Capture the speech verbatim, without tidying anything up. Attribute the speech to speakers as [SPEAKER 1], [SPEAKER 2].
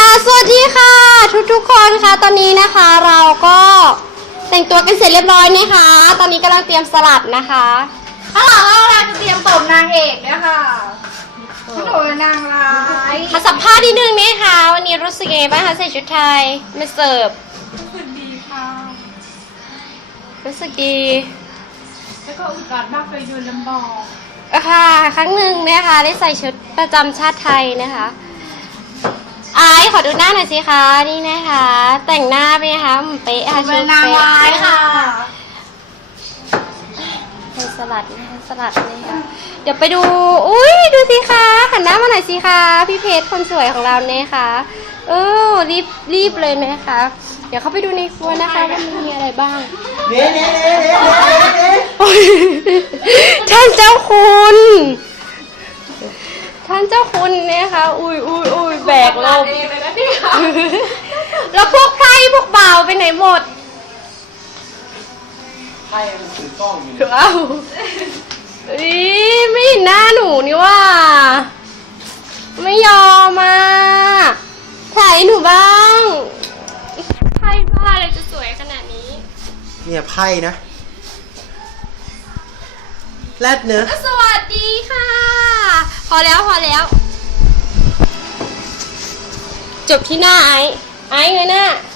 [SPEAKER 1] สวัสดีค่ะทุกๆคนค่ะตอนนี้นะคะเราก็แต่งตัวกันเสร็จเรียบร้อยนะคะตอนนี้กำลังเตรียมสลัดนะคะ
[SPEAKER 2] ข้างหลังเราเราจะเตรียมตบนางเอกด้วยค่ะพี่หนูเป็นนางร้าย
[SPEAKER 1] มาสัมภาษณ์นิดนึงนะคะวันนี้รู้สึกยังไงบ้างคะใส่ชุดไทยมาเสิร์ฟ
[SPEAKER 2] รู้สึกดีค่ะ
[SPEAKER 1] รู้สึกดี
[SPEAKER 2] แล้วก็อุดอัดมากไปดูลำบาก
[SPEAKER 1] อะค่ะครั้งหนึ่งนะคะได้ใส่ชุดประจำชาติไทยนะคะไอซ์ขอดูหน้าหน่อยสิคะนี่นะคะ แต่งหน้าไปนะคะเป๊ะค่ะ
[SPEAKER 2] เป็นนางร้ายค่ะ
[SPEAKER 1] เป็นสลัดนะคะสลัดนี่ค่ะเดี๋ยวไปดูอุ้ยดูสิคะหันหน้ามาหน่อยสิคะพี่เพชรคนสวยของเราเนี่ยค่ะเออรีบรีบเลยนะคะเดี๋ยวเข้าไปดูในครัวนะคะว่ามีอะไรบ้าง
[SPEAKER 3] เน่เน่เน่เน่เน่
[SPEAKER 1] ท่านเจ้าคุณท่านเจ้าคุณเนี่ยค่ะอุ้ยอุ้ยอุ้ยแบกลมแล้วพวกไพร่พวกบ่าวไปไหนหมด
[SPEAKER 3] ใครมันถือกล้องอยู่
[SPEAKER 1] ว้าวอีไม่เห็นหน้าหนูนี่ว่า ไม่ยอมมาถ่ายหนูบ้างไพ่บ้าอะไรจะสวยขนาดนี้
[SPEAKER 3] เนี่ยไพ่นะแรดเนอะ
[SPEAKER 1] สวัสดีค่ะ พอแล้วพอแล้ว จบที่หน้าไอ้ไอ้เงยหน้า